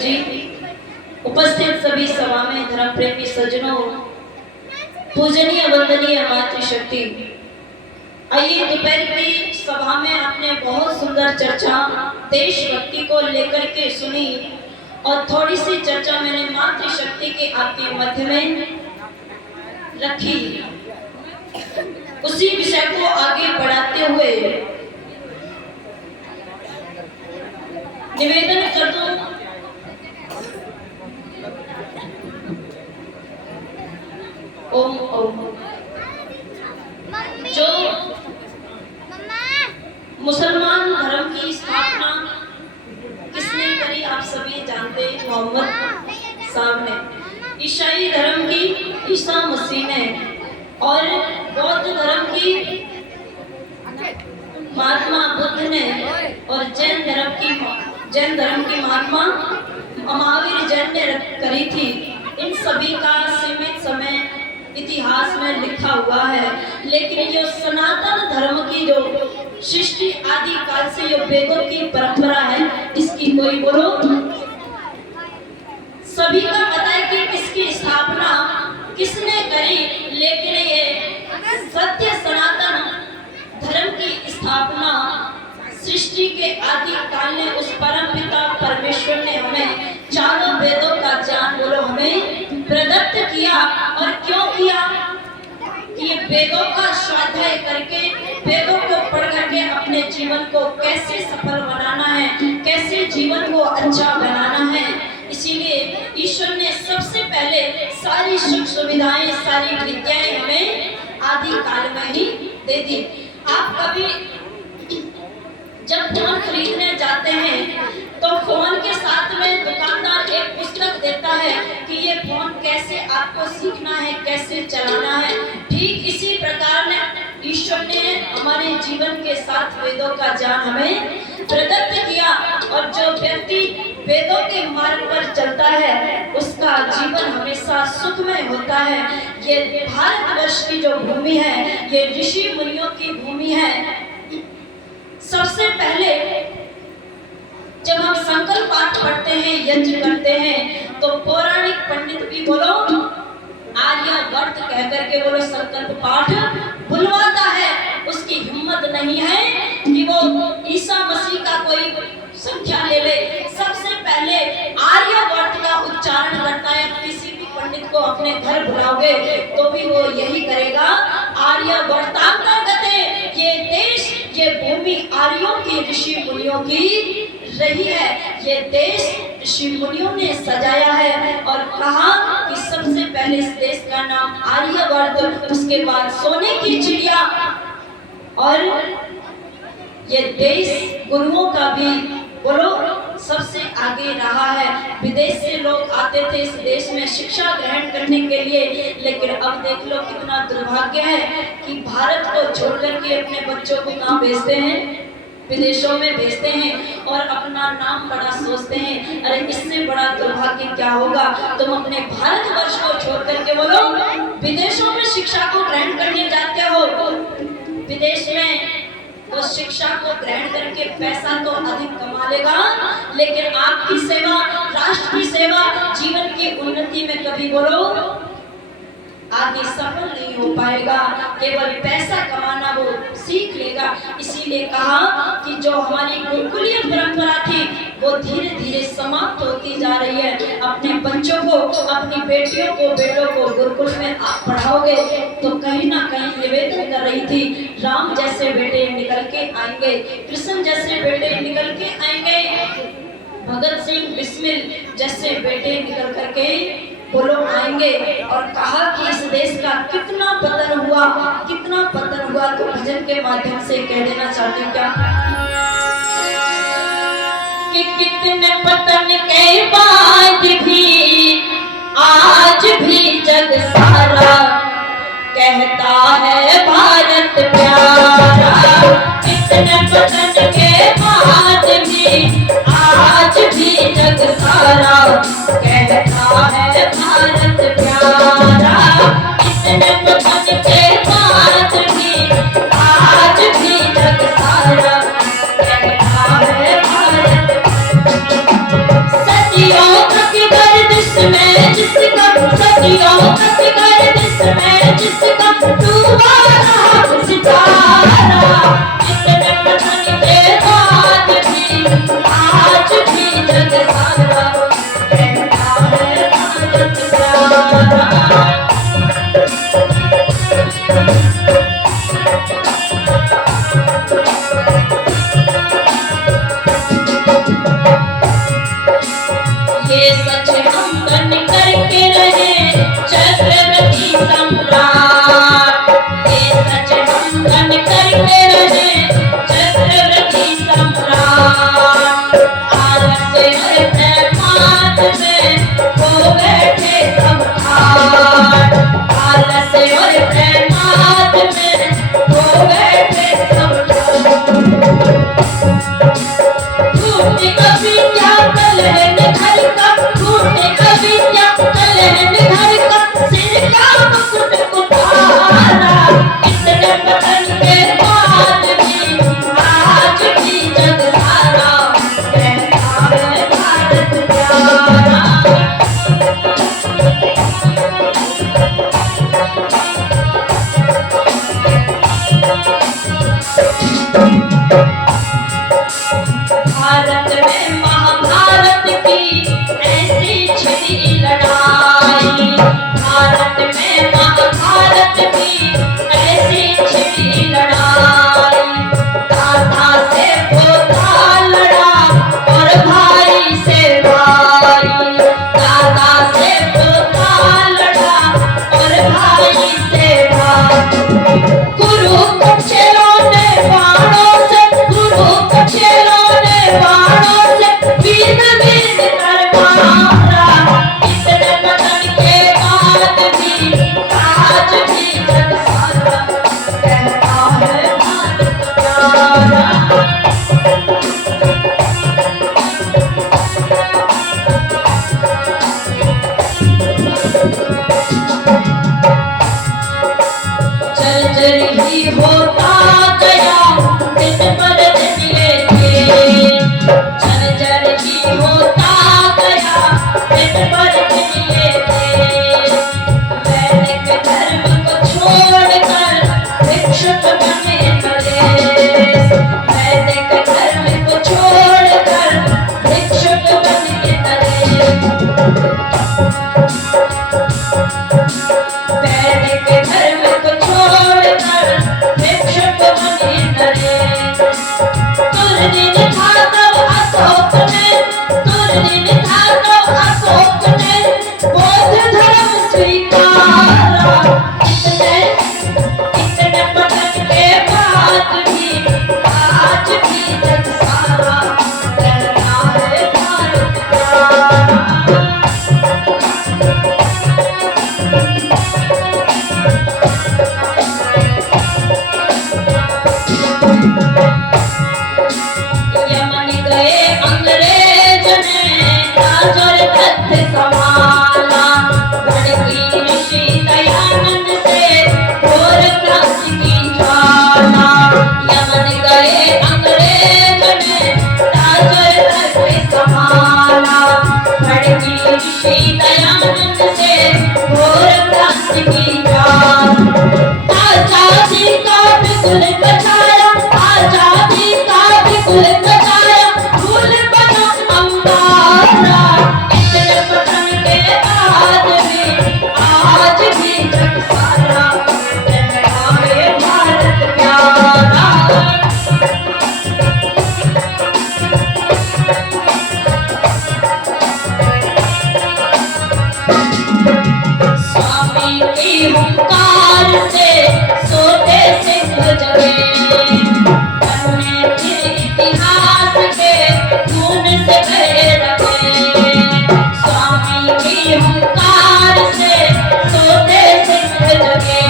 जी, उपस्थित सभी सभा में धर्म प्रेमी सज्जनों, पूजनीय वंदनीय मातृशक्ति, आइए दोपहर की सभा में आपने बहुत सुंदर चर्चा देशभक्ति को लेकर के सुनी और थोड़ी सी चर्चा मैंने मातृशक्ति के आपके मध्य में रखी। उसी विषय को आगे बढ़ाते हुए निवेदन कर दूं ओम ओम। जो मुसलमान धर्म की स्थापना किसने करी आप सभी जानते हैं, मोहम्मद साहब ने। ईसाई धर्म की ईसा मसीह ने, और बौद्ध धर्म की महात्मा बुद्ध ने, और जैन धर्म की महात्मा महावीर जैन ने करी थी। इन सभी का सीमित समय इतिहास में लिखा हुआ है, लेकिन जो सनातन धर्म की जो सृष्टि आदि काल से जो वेदों की परंपरा है, इसकी कोई बोलो। सभी का पता है कि इसकी स्थापना किसने करी, लेकिन ये सत्य सनातन धर्म की स्थापना सृष्टि के आदि काल में उस परम पिता परमेश्वर ने हमें चारों वेदों का ज्ञान बोलो हमें प्रदत्त किया। और क्यों किया कि ये वेदों का स्वाध्याय करके, वेदों को पढ़ करके अपने जीवन को कैसे सफल बनाना है, कैसे जीवन को अच्छा बनाना है। इसीलिए ईश्वर ने सबसे पहले सारी सुख सुविधाएं, सारी विद्याएं हमें आदि काल में ही दे दी। आप कभी जब फोन खरीदने जाते हैं तो फोन के साथ में दुकानदार एक पुस्तक देता है कि ये फोन कैसे आपको सीखना है, कैसे चलाना है। ठीक इसी प्रकार ने ईश्वर ने हमारे जीवन के साथ वेदों का ज्ञान हमें प्रदत्त किया। और जो व्यक्ति वेदों के मार्ग पर चलता है उसका जीवन हमेशा सुखमय होता है। ये भारतवर्ष की जो भूमि है, ये ऋषि मुनियों की भूमि है। सबसे पहले जब हम संकल्प पाठ पढ़ते हैं, यज्ञ करते हैं, तो पौराणिक पंडित भी बोलो आर्यवर्त कह करके बोलो संकल्प पाठ बुलवाता है। उसकी हिम्मत नहीं है कि वो ईसा मसीह का कोई संख्या ले ले। सबसे पहले आर्यवर्त का उच्चारण करता है। किसी भी पंडित को अपने घर बुलाओगे तो भी वो यही करेगा, आर्यवर्तांतर्गते। ये देश, ये भूमि आर्यों की, ऋषि मुनियों की रही है। ये देश ऋषि मुनियों ने सजाया है और कहा कि सबसे पहले इस देश का नाम आर्यवर्त, उसके बाद सोने की चिड़िया। और ये देश गुरुओं का भी बोलो सबसे आगे रहा है। विदेश से लोग आते थे इस देश में शिक्षा ग्रहण करने के लिए, लेकिन अब देख लो कितना दुर्भाग्य है कि भारत को छोड़ करके अपने बच्चों को कहाँ भेजते हैं, विदेशों में भेजते हैं और अपना नाम बड़ा सोचते हैं। अरे इससे बड़ा दुर्भाग्य क्या होगा। तुम अपने भारतवर्ष को छोड़ करके बोलो विदेशों में शिक्षा को ग्रहण करने जाते हो। विदेश में तो शिक्षा को ग्रहण करके पैसा तो अधिक कमा लेगा, लेकिन आपकी सेवा, राष्ट्र की सेवा, जीवन की उन्नति में कभी बोलो आगे सफल नहीं हो पाएगा। केवल पैसा कमाना वो सीख लेगा। इसीलिए कहा कि जो हमारी गुरुकुलीय परंपरा थी वो धीरे धीरे समाप्त होती जा रही है। अपने बच्चों को, अपनी बेटियों को, बेटों को गुरुकुल में आप पढ़ाओगे तो कहीं ना कहीं निवेदन कर रही थी, राम जैसे बेटे निकल के आएंगे, कृष्ण जैसे बेटे निकल के आएंगे, भगत सिंह बिस्मिल जैसे बेटे निकल करके बोलो आएंगे। और कहा कि इस देश का कितना पतन हुआ, कितना पतन हुआ। तो भजन के माध्यम से कह देना चाहती हूँ क्या कि कितने पतन के बाद भी आज भी जग सारा कहता है भारत प्यारा। कितने पतन के बाद भी आज भी जग सारा कहता है भारत प्यारा। कितने पतन के बाद भी आज भी जग सारा कहता है भारत। सदियों हुंकार से सोते सिंह जगे, बनने फिर इतिहास के खून से भरे रखे। स्वामी की हुंकार से सोते सिंह जगे,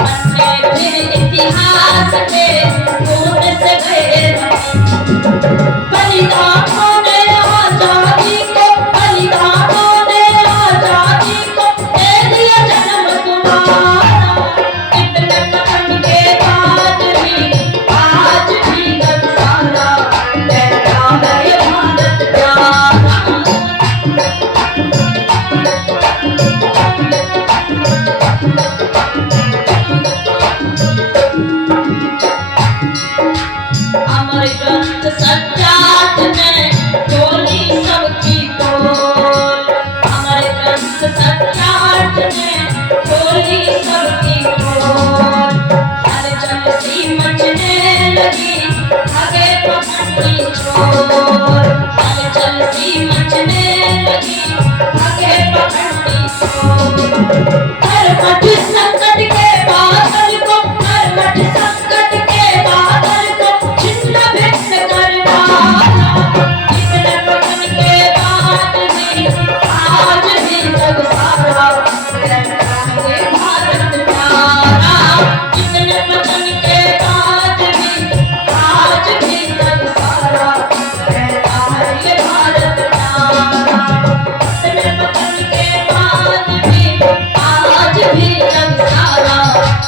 बनने फिर इतिहास के खून से भरे रखे। बलिदानों ने आजादी को, बलिदानों ने आजादी को दे दिया जन्म तुम्हारा। इतने पतन के बाद भी आज भी नजारा कहता है ये भारत प्यारा। अमर ग्रंथ सत्यार्थ ने खोली सबकी पोल, अमर ग्रंथ सत्यार्थ ने खोली सबकी पोल। हलचल सी मचने लगी आगे पखंडी चोर, हलचल सी मचने लगी आगे पखंडी चोर। कर्मठ संकट के बादल को, कर्मठ संकट के बादल को छिन्न भिन्न कर डाला। इतने पतन के बाद भी आज भी जग सारा कहता है ये भारत प्यारा। इतने पतन के बाद भी आज भी जग सारा कहता है ये भारत प्यारा। इतने पतन के बाद भी आज भी जग सारा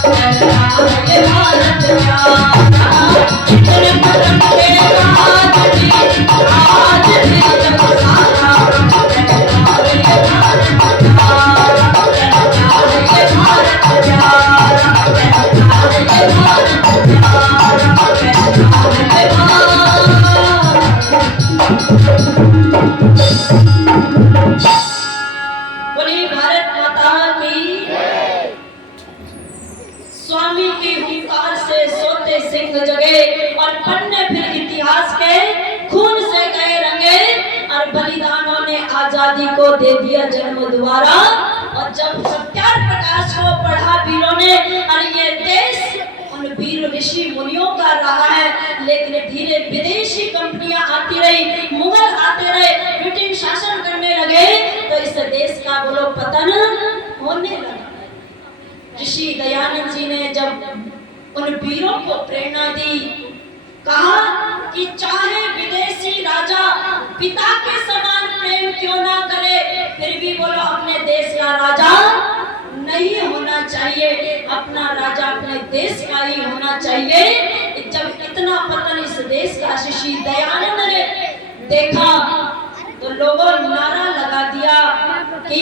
कहता है ये भारत प्यारा। इतने पतन के बाद भी आज भी जग सारा कहता है ये भारत प्यारा, कहता है ये भारत प्यारा, कहता है ये भारत प्यारा, कहता है ये भारत। बोलिए भारत माता की। स्वामी की हुंकार से सोते सिंह जगे और पन्ने फिर इतिहास के खून से गए रंगे, और बलिदानों ने आजादी को दे दिया जन्म दोबारा। और जब सत्यार्थ प्रकाश को पढ़ा वीरों ने, और ये देश उन वीर ऋषि मुनियों का रहा है, लेकिन धीरे विदेशी कंपनियां आती रही, मुगल आते रहे, ब्रिटिश शासन करने लगे, तो इस देश का बोलो पतन होने लगा। ऋषि दयानंद जी ने जब उन वीरों को प्रेरणा दी, कहा कि चाहे विदेशी राजा पिता के समान प्रेम क्यों ना करे, फिर भी बोलो अपने देश का राजा नहीं होना चाहिए, अपना राजा अपने देश का ही होना चाहिए। जब इतना पतन इस देश का ऋषि दयानंद ने देखा, तो लोगों ने नारा लगा दिया कि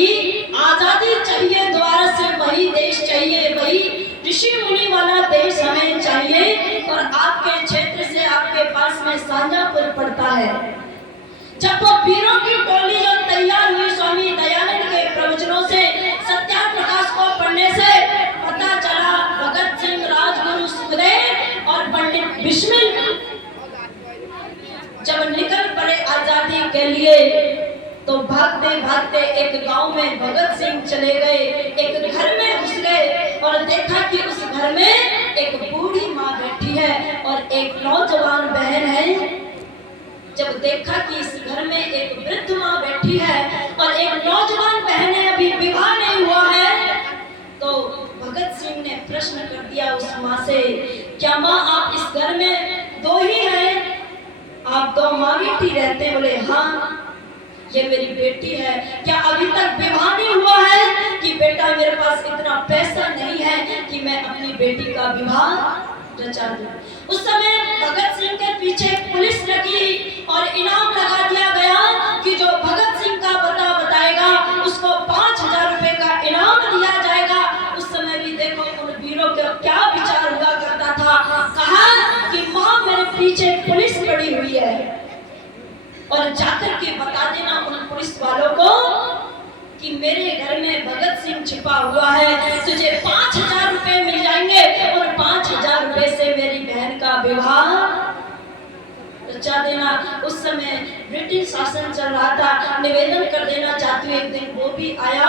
आजादी चाहिए, दोबारा से वही देश चाहिए, वही ऋषि मुनि वाला देश हमें चाहिए। और आपके क्षेत्र से आपके पास में सांजापुर पड़ता है। जब वो वीरों की टोली जो तैयार हुई स्वामी दयानंद के प्रवचनों से, सत्यार्थ प्रकाश को पढ़ने से पता चला, भगत सिंह, राजगुरु सुखदेव और पंडित बिस्मिल जब निकल पड़े आजादी के लिए, तो भागते भागते एक गांव में भगत सिंह चले गए, एक घर में घुस गए और देखा कि उस घर में एक बूढ़ी माँ बैठी है और एक नौजवान बहन है। जब देखा कि इस घर में एक वृद्ध माँ बैठी है और एक नौजवान बहन है, अभी विवाह नहीं हुआ है, तो भगत सिंह ने प्रश्न कर दिया उस माँ से, क्या माँ आप इस घर में दो ही हैं? आप दो माँ बेटी रहते हैं? बोले हाँ, ये मेरी बेटी है। क्या अभी तक विवाह नहीं हुआ है? कि बेटा मेरे पास इतना पैसा नहीं है कि मैं अपनी बेटी का विवाह रचा दूं। उस समय भगत सिंह के पीछे पुलिस लगी और इनाम लगा दिया गया कि जो भगत सिंह का पता बताएगा उसको 5000 रुपए का इनाम दिया जाएगा। उस समय भी देखो उन वीरों का क्या विचार हुआ करता था। कहा कि माँ मेरे पीछे पुलिस पड़ी हुई है और जाकर के बता देना उन पुलिस वालों को कि मेरे घर में भगत सिंह छिपा हुआ है, तुझे 5000 रुपए मिल जाएंगे और 5000 रुपए से मेरी बहन का विवाह रचा देना। उस समय ब्रिटिश शासन चल रहा था। निवेदन कर देना चाहती हूँ, एक दिन वो भी आया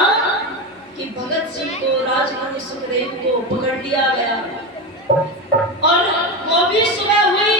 कि भगत सिंह को, राजगुरु सुखदेव को पकड़ लिया गया और वो भी सुबह हुई।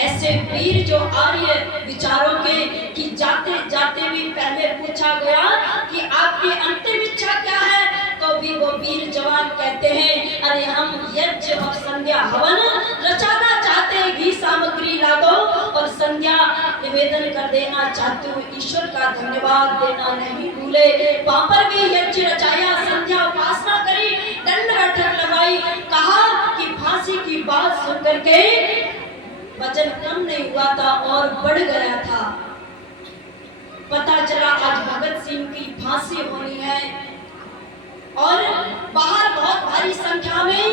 ऐसे वीर जो आर्य विचारों के कि जाते जाते भी पहले पूछा गया कि आपकी अंतिम इच्छा क्या है, तो भी वो वीर जवान कहते हैं, अरे हम यज्ञ और संध्या हवन रचाना चाहते हैं, घी सामग्री ला दो और संध्या निवेदन कर देना चाहते हो, ईश्वर का धन्यवाद देना नहीं भूले। वहां पर भी यज्ञ रचाया, संध्या उपासना करी, दंड बैठक लगाई, कहा कि फांसी की बात सुन करके वजन कम नहीं हुआ था और बढ़ गया था। पता चला आज भगत सिंह की फांसी होनी है और बाहर बहुत भारी संख्या में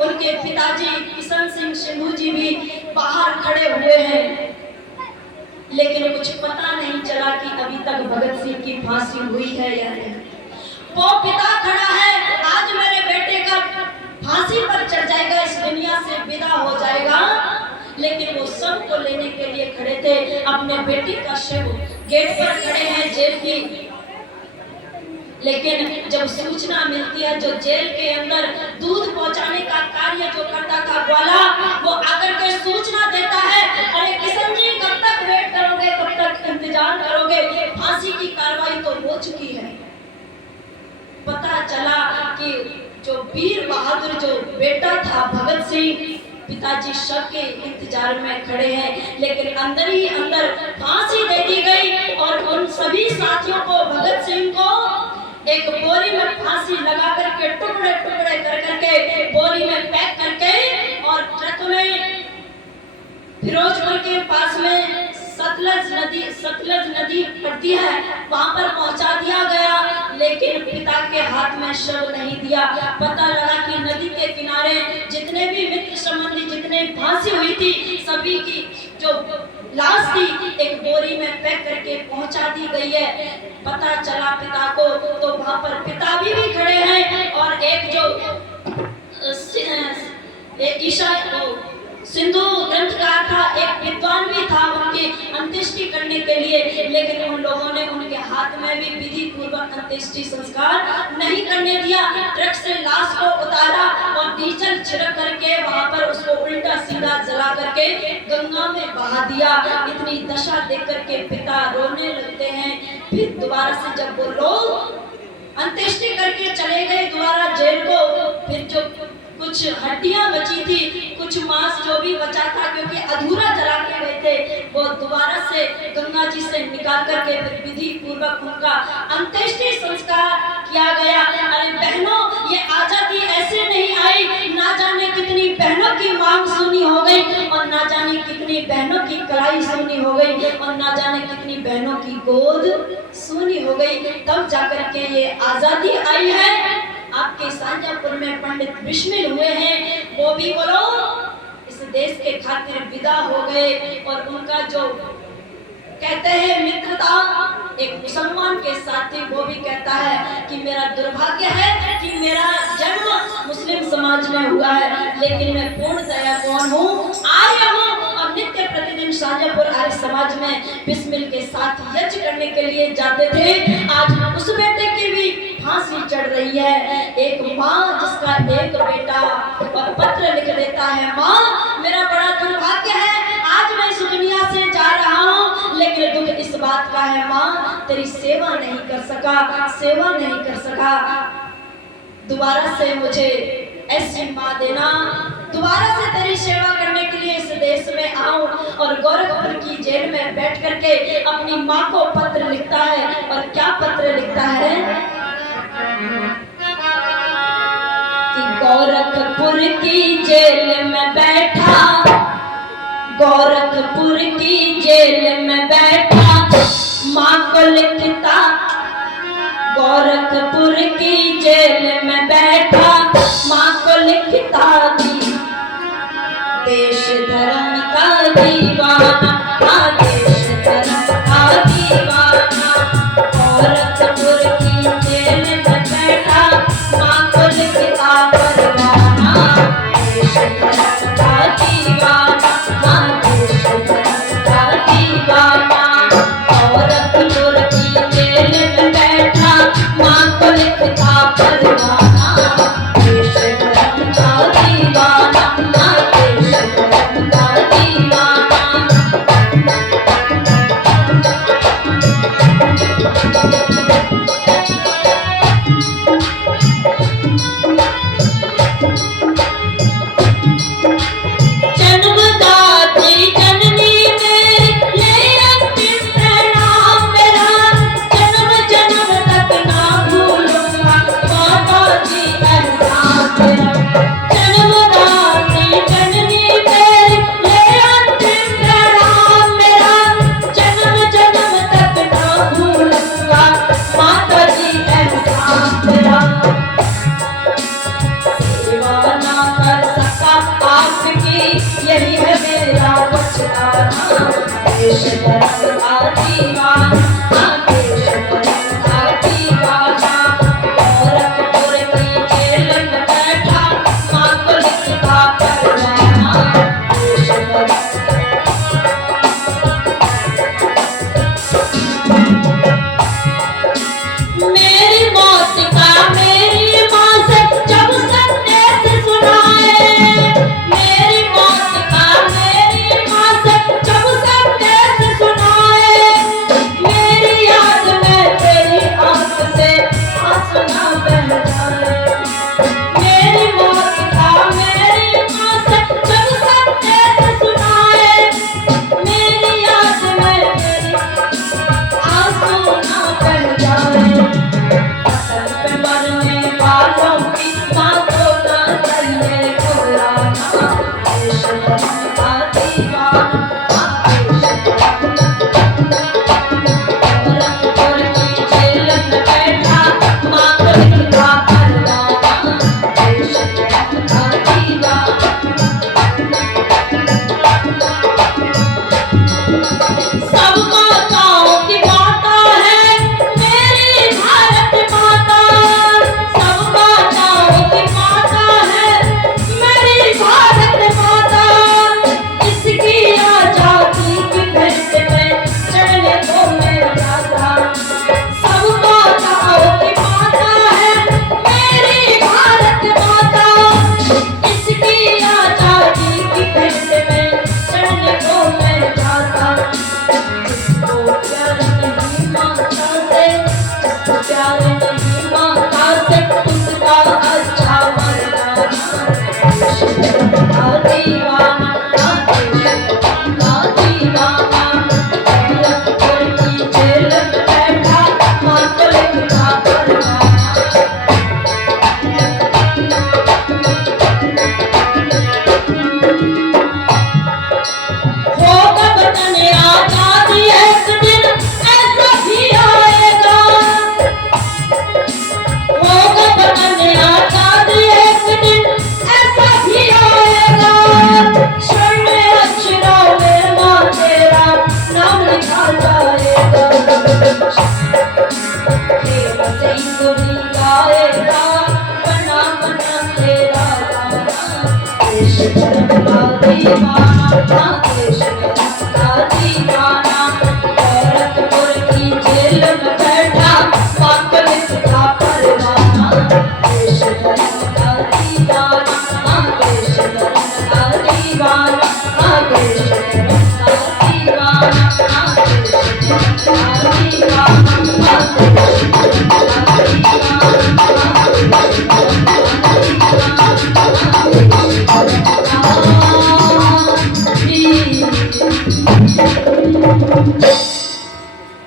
उनके पिताजी किशन सिंह सिंधु जी भी बाहर खड़े हुए हैं, लेकिन कुछ पता नहीं चला कि अभी तक भगत सिंह की फांसी हुई है या नहीं। वो पिता खड़ा है, आज मेरे बेटे का फांसी पर चढ़ जाएगा, इस दुनिया से विदा हो जाएगा, लेकिन वो सब को लेने के लिए खड़े थे। अपने बेटी का शव गेट पर खड़े हैं जेल की, लेकिन जब सूचना मिलती है, जो जेल के अंदर दूध पहुंचाने का कार्य जो करता था ग्वाला, वो आकर के सूचना देता है, अरे किशन जी कब तक वेट करोगे, कब तक इंतजार करोगे, फांसी की कार्रवाई तो हो चुकी है। पता चला कि जो वीर बहादुर जो बेटा था भगत सिंह, पिताजी शव के इंतजार में खड़े हैं, लेकिन अंदर ही अंदर फांसी दे दी गई और उन सभी साथियों को, भगत सिंह को एक बोरी में फांसी लगा करके टुकड़े टुकड़े कर करके बोरी में पैक करके और ट्रक में फिरोजपुर के पास में सतलज नदी पड़ती है, वहां पर पहुंचा दिया गया, लेकिन पिता के हाथ में शव नहीं दिया। पता लगा कि नदी के किनारे जितने भी मित्र संबंधी जितने फांसी हुई थी, सभी की जो लाश थी एक बोरी में पैक करके पहुंचा दी गई है। पता चला पिता को, तो वहां पर पिता भी खड़े हैं और एक जो ईशा सिंधु ग्रंथकार था, एक विद्वान भी था उनकी अंत्येष्टि करने के लिए, लेकिन उन लोगों ने उनके हाथ में भी विधि पूर्वक अंत्येष्टि संस्कार नहीं करने दिया। ट्रक से लाश को उतारा और डीजल छिड़क करके वहां पर उसको उल्टा सीधा जला करके गंगा में बहा दिया। इतनी दशा देख करके पिता रोने लगते हैं। फिर दोबारा से जब वो लोग अंत्येष्टि करके चले गए दोबारा जेल को, फिर जो कुछ हड्डियां बची थी, कुछ मांस जो भी बचा था, क्योंकि अधूरा जला के गए थे, वो दोबारा से गंगा जी से निकाल करके फिर विधि पूर्वक उनका अंत्येष्टि संस्कार किया गया। अरे बहनों, ये आजादी ऐसे नहीं आई, ना जाने कितनी बहनों की मांग सुनी हो गई और ना जाने कितनी बहनों की कलाई सुनी हो गई और ना जाने कितनी बहनों की गोद सुनी हो गई, तब जाकर के ये आजादी आई है। आपके शाहजहांपुर में पंडित बिस्मिल हुए हैं, वो भी बोलो इस देश के खातिर विदा हो गए और उनका जो कहते हैं मित्रता एक मुसलमान के साथ थी, वो भी कहता है कि मेरा दुर्भाग्य है कि मेरा जन्म मुस्लिम समाज में हुआ है, लेकिन मैं पूर्णतया कौन हूँ, आर्य हूँ और नित्य प्रतिदिन शाहजहांपुर आर्य समाज में बिस्मिल के साथ यज्ञ करने के लिए जाते थे। आज उस बेटे की भी फांसी चढ़ रही है। एक माँ जिसका एक बेटा और पत्र लिख देता है, माँ मेरा बड़ा दुर्भाग्य है, आज मैं इस दुनिया से जा रहा हूँ, लेकिन दुख इस बात का है माँ तेरी सेवा नहीं कर सका, दोबारा से मुझे ऐसी माँ देना, दोबारा से तेरी सेवा करने के लिए इस देश में आऊं। और गोरखपुर की जेल में बैठ करके अपनी माँ को पत्र लिखता है, और क्या पत्र लिखता है कि गोरखपुर की जेल में बैठा, गोरखपुर की जेल में बैठा माँ को लिखता, गोरखपुर की जेल में बैठा माँ को लिखता, देश धर्म का दीवाना, देश धर्म का दीवाना, गोरखपुर की जेल में बैठा माँ को लिखता परवाना, देश धर्म का दीवाना, देश धर्म का दीवाना।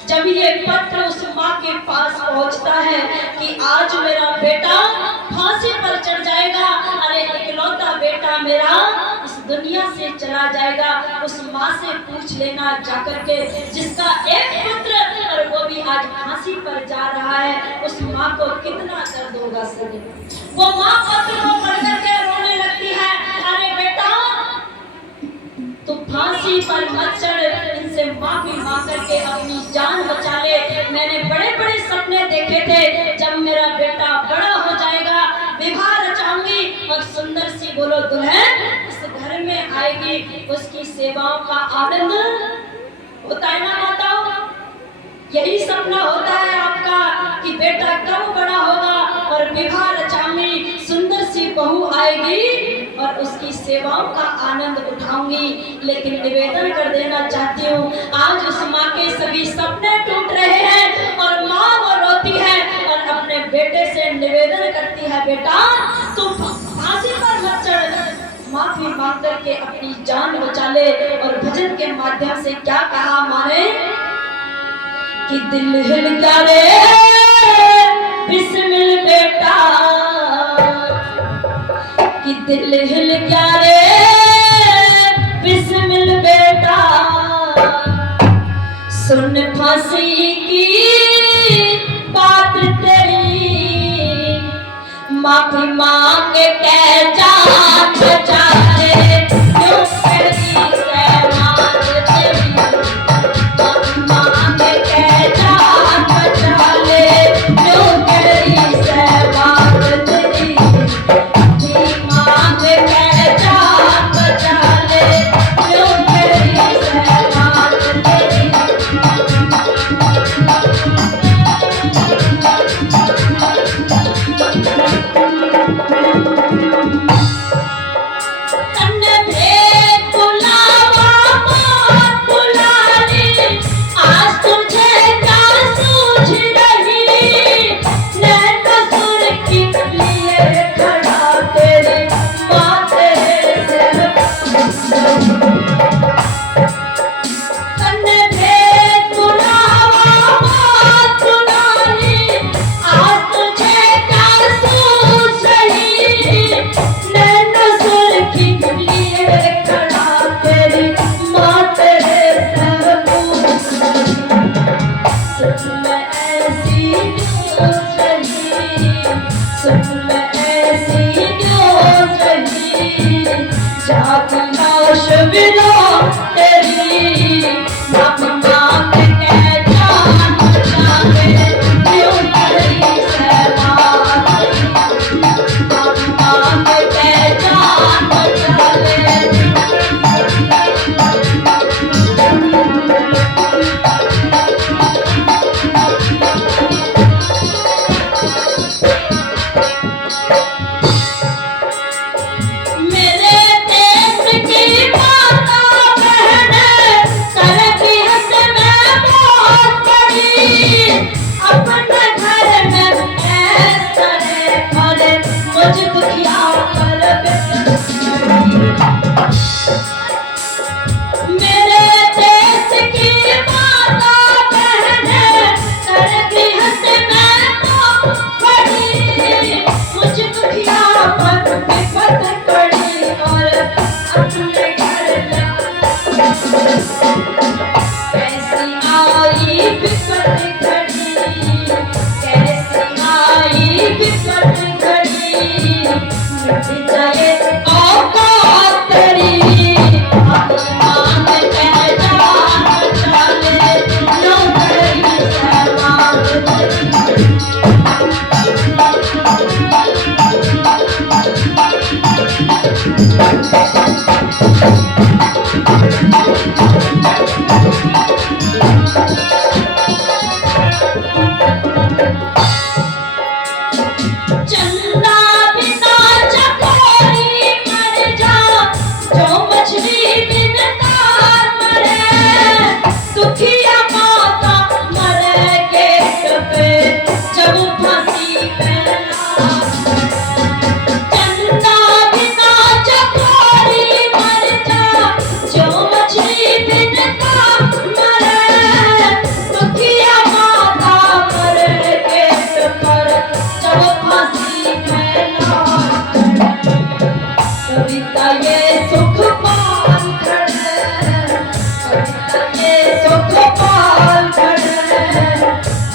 जब ये पत्र उस माँ के पास पहुंचता है कि आज मेरा बेटा फांसी पर चढ़ जाएगा, अरे इकलौता बेटा मेरा इस दुनिया से चला जाएगा, उस माँ से पूछ लेना जाकर के जिसका एक पुत्र और वो भी आज फांसी पर जा रहा है, उस माँ को कितना दर्द होगा सर। वो माँ पत्र को पढ़ करके रोने लगती है, अरे बेटा तू फांसी पर मत चढ़, इनसे माफी मांग करके अपनी जान बचा ले। मैंने बड़े बड़े सपने देखे थे, जब मेरा बेटा बड़ा हो जाएगा विवाह रचाऊंगी और सुंदर सी बोलो दुल्हन इस घर में आएगी, उसकी सेवाओं का आनंद होता है ना माताओं। यही सपना होता है आपका कि बेटा कब बड़ा होगा और विवाह रचाऊंगी, सुंदर सी बहू आएगी और उसकी सेवाओं का आनंद उठाऊंगी। लेकिन निवेदन कर देना चाहती हूँ, आज उस माँ के सभी सपने टूट रहे हैं और माँ वो रोती है और अपने बेटे से निवेदन करती है, बेटा तू फांसी पर मत चढ़, माफी मांग करके अपनी जान बचा ले। और भजन के माध्यम से क्या कहा माने कि दिल हिल गया रे बिस्मिल बेटा, कि दिल हिल गया रे बिस्मिल बेटा, सुन फांसी की बात तेरी, माफी मांग के जान बचा ले, क्यों तेरी सहमान तेरी, माफी मांग के जान बचा ले, क्यों तेरी सहमान तेरी, मांग के जान बचा ले, क्यों तेरी सहमान तेरी।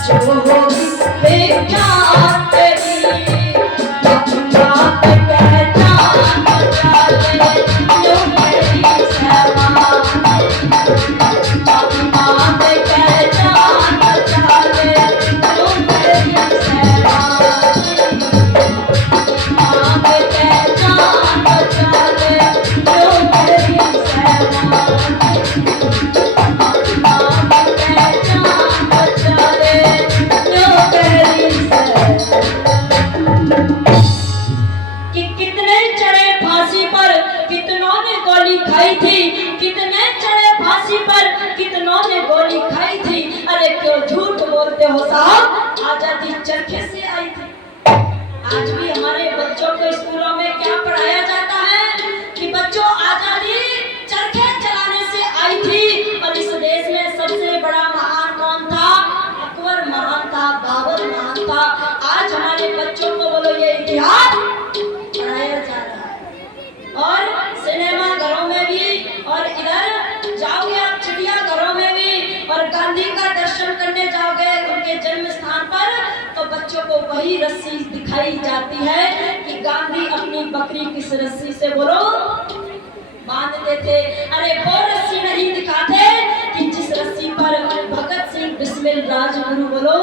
जो होगी विख्यात तेरी, बात पहचान बचा ले जो मेरी सेवा, बात पहचान बचा ले जो मेरी सेवा, बात पहचान बचा ले जो मेरी सेवा, कि कितने चढ़े फांसी पर कितनों ने गोली खाई थी, कितने चढ़े फांसी पर कितनों ने गोली खाई थी। अरे क्यों झूठ बोलते हो साहब, आजादी चरखे से आई थी। आज भी हमारे बच्चों को स्कूलों में क्या पढ़ाया जाता है कि बच्चों आजादी चरखे चलाने से आई थी। और इस देश में सबसे बड़ा महान कौन था? अकबर महान था, बाबर महान था। आज हमारे बच्चों को बोलो ये इतिहास पढ़ाया जा रहा है। और सिनेमा घरों में भी, और इधर जाओगे आप चिड़ियाघरों में भी, और गांधी का दर्शन करने जाओगे उनके जन्म स्थान पर, तो बच्चों को वही रस्सी दिखाई जाती है कि गांधी अपनी बकरी किस रस्सी से बोलो बांधते थे। अरे वो रस्सी नहीं दिखाते कि जिस रस्सी पर भगत सिंह बिस्मिल राजगुरु बोलो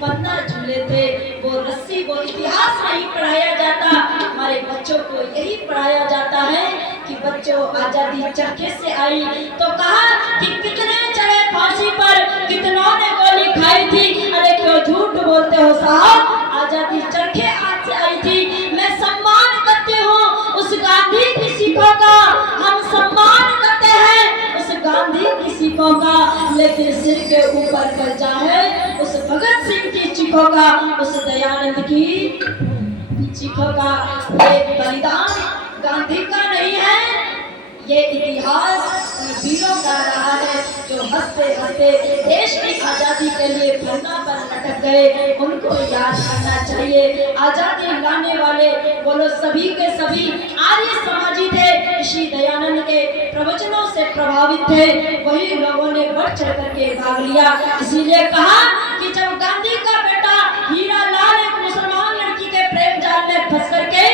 फंदा झूले थे। वो रस्सी, वो इतिहास नहीं पढ़ाया जाता। हमारे बच्चों को यही पढ़ाया जाता है कि बच्चों आजादी चरखे से आई। तो कहा कि कितने चढ़े फांसी पर, कितनों ने गोली खाई थी। अरे क्यों झूठ बोलते हो साहब, आजादी चरखे आज से आई थी। मैं सम्मान करती हूँ उस गांधी की सीखों का, हम सम्मान करते हैं उस गांधी की सीखों का, लेकिन सिर के ऊपर कर्जा है उस भगत सिंह की चीखों का, उस दयानंद की चीखों का। ये बलिदान गांधी का नहीं है, ये इतिहास वीरों का रहा है जो हंसते हंसते देश की आजादी के लिए फंदा पर लटक गए। उनको याद करना चाहिए। आजादी लाने वाले बोलो सभी के सभी आर्य समाजी थे, ऋषि दयानंद के प्रवचनों से प्रभावित थे। वही लोगों ने बढ़ चढ़ करके भाग लिया। इसीलिए कहा कि जब गांधी का बेटा हीरा लाल एक मुसलमान लड़की के प्रेम जाल में फंस करके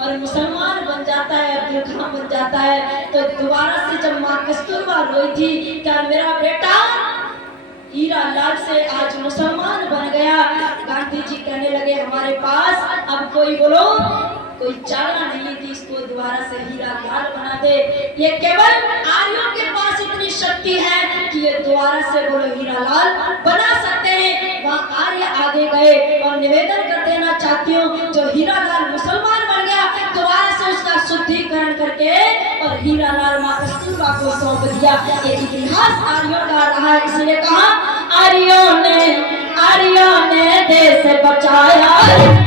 और मुसलमान बन जाता है, अब्दुल खान बन जाता है, तो दोबारा से जब माँ कस्तूरबा रोई थी, क्या मेरा बेटा हीरा लाल से आज मुसलमान बन गया। गांधी जी कहने लगे हमारे पास अब कोई बोलो कोई चारा नहीं कि इसको दोबारा से हीरा लाल बना दे। ये केवल आर्यों के पास इतनी शक्ति है कि ये दोबारा से बोलो हीरा लाल बना सकते हैं। वहाँ आर्य आगे गए और निवेदन कर देना चाहती हूँ, जो हीरा लाल मुसलमान बन गया दोबारा से उसका शुद्धिकरण करके और हीरा लाल माँ कस्तूरबा को सौंप दिया। ये इतिहास आर्यों का रहा है। इसलिए कहा आर्यों ने देश बचाया,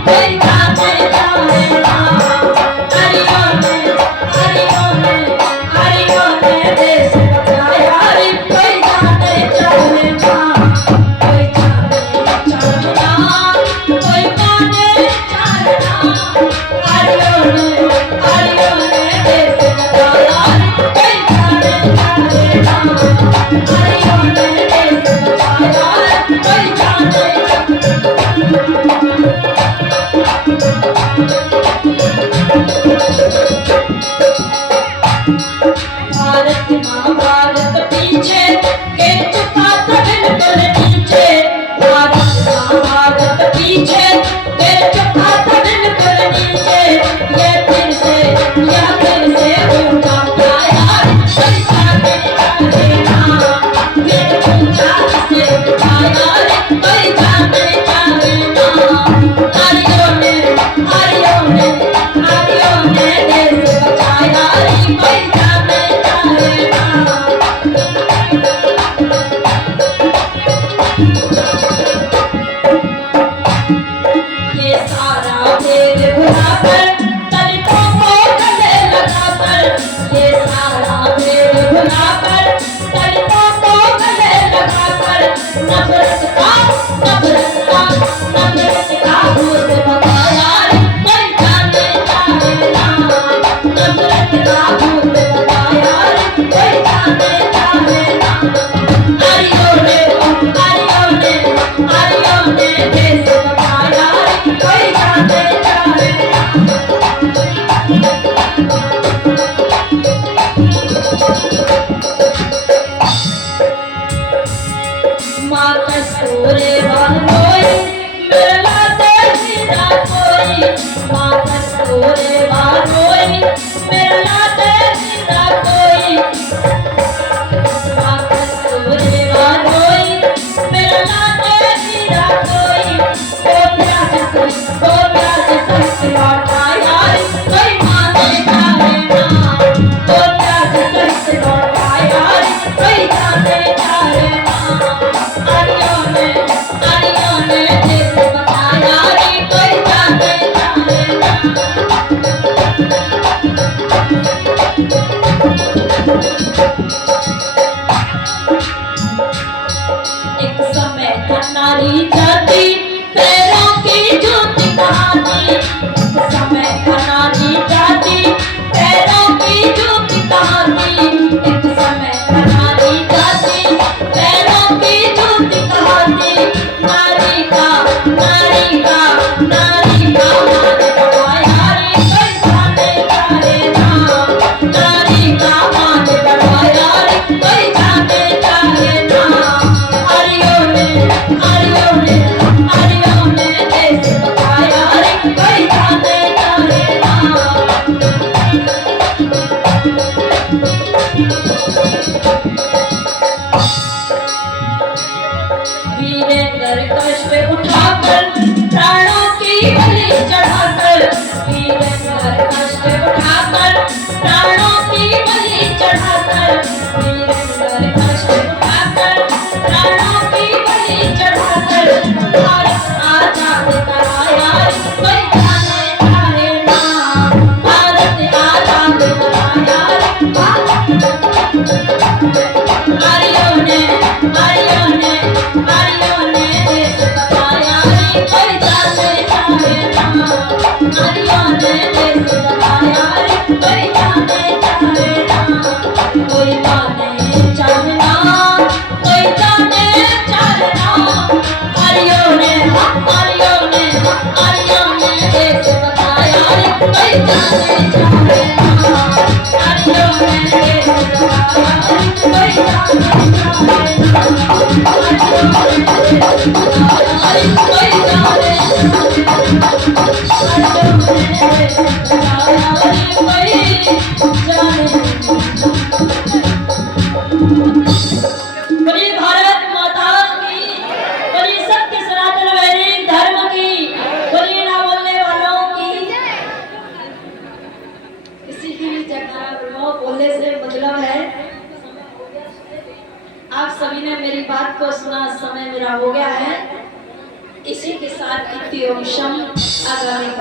कोई जाने जाने ना। आर्यों ने देश बचाया, कोई जाने जाने ना। कोई जाने जाने ना, कोई जाने जाने ना। आर्यों ने देश बचाया, कोई जाने जाने ना। आर्यों ने देश बचाया, कोई जाने जाने ना। कस्तूरबा रोई मेरा तेरा कोई, माँ कस्तूरबा रोई मेरा तेरा कोई, माँ कस्तूरबा रोई मेरा तेरा कोई, वो प्यार सच लौटा यार कोई माने जाने ना, वो प्यार सच लौटा यार कोई जाने जाने ना। आरियों ने देश बताया रे कोई जाने जाने ना। एक समय था नारी जाति पैरों की जूती कहानी, एक समय था नारी जाति पैरों की जूती कहानी, एक समय था नारी जाति पैरों की जूती कहानी। नारी का नारी का नारी का मान बढ़ाया रे कोई जाने जाने ना, नारी का मान बढ़ाया रे कोई जाने जाने ना। आरियों ने देश बताया रे कोई जाने जाने ना। वीरेंद्र कष्ट उठाकर प्राणों की बलि चढ़ाकर, वीरेंद्र कष्ट उठाकर प्राणों की बलि चढ़ाकर, वीरेंद्र कष्ट उठाकर प्राणों की बलि चढ़ाकर, भारत आजाद कराया कोई जाने जाने ना, भारत आजाद कराया। आरियों ने देश बताया रे कोई जाने जाने ना, आरियों ने देश बताया रे कोई जाने जाने ना। कोई जाने जाने ना, कोई जाने जाने ना। आरियों ने देश बताया रे कोई जाने जाने ना, आरियों ने देश बताया रे कोई जाने जाने बड़ी भारत माता की, बड़ी सत्य सनातन वैदिक धर्म की, बड़ी ना बोलने वालों की। किसी की भी जगह बोलने से मतलब है आप सभी ने मेरी बात को सुना, समय मेरा हो गया है। इसी के साथ इति ओम शम आगामी